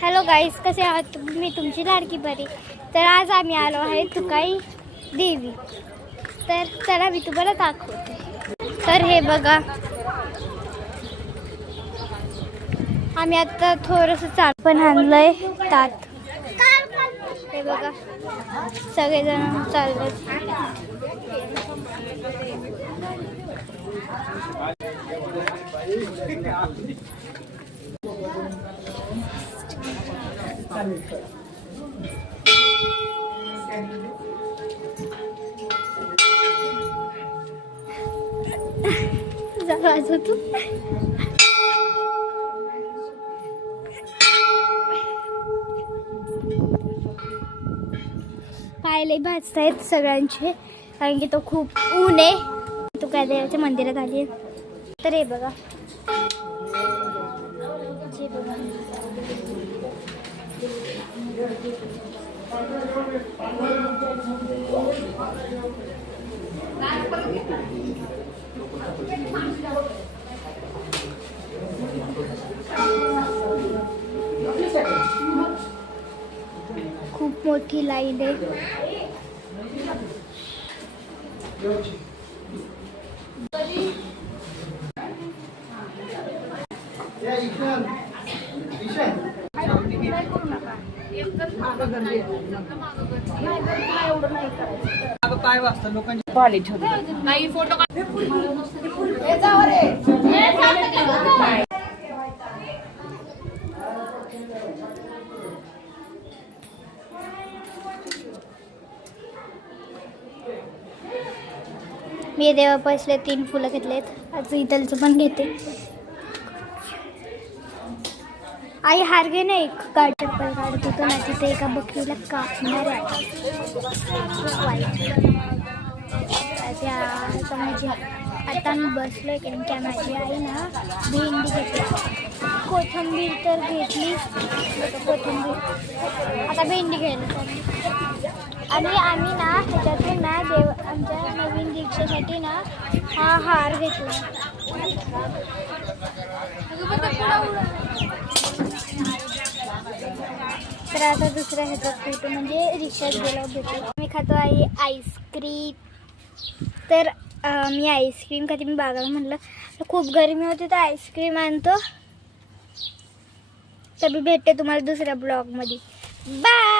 Hello गाईस, कसे आहात? मी तुमची लाडकी परी. तर आज आम्ही आलो आहे तुकाई देवी. तर चला मी तुम्हाला दाखवते. तर हे बघा, आम्ही आता थोडंसं चाल पण आणलंय तात. हे बघा सगळेजण चाललेत. आवाज होतो. पायले भाजतायत सगळ्यांचे, कारण की तो खूप ऊन आहे. तो काय देवाच्या मंदिरात आली. तर हे बघा, खूप मोठी लाईन आहे. काय वाजता लोकांची पाली ठेवते नाही फोटो मी देवापासले 3 फुलं घेतलेत. आज इथलचं पण घेते. आई हार घे नाही, काढ चप्पल काढत होतो ना, तिथे एका बकरीला कापणार आहे. त्या माझी आता मी बसलोय कारण की माझी आई ना भेंडी घेतली, कोथिंबीर तर घेतली. कोथिंबीर आता भेंडी घ्यायला. आणि आम्ही ना ह्याच्यातून ना आमच्या नवीन रिक्षासाठी ना हा हार घेतला. तर आता दुसऱ्या ह्याच्यात फोटो म्हणजे रिक्षात गेलो भेटलो. मी खातो आहे आईस्क्रीम. तर मी आईस्क्रीम कधी मी बागाला म्हणलं तर खूप गरमी होती, तर आईस्क्रीम आणतो. तर मी भेटते तुम्हाला दुसऱ्या ब्लॉगमध्ये. बाय.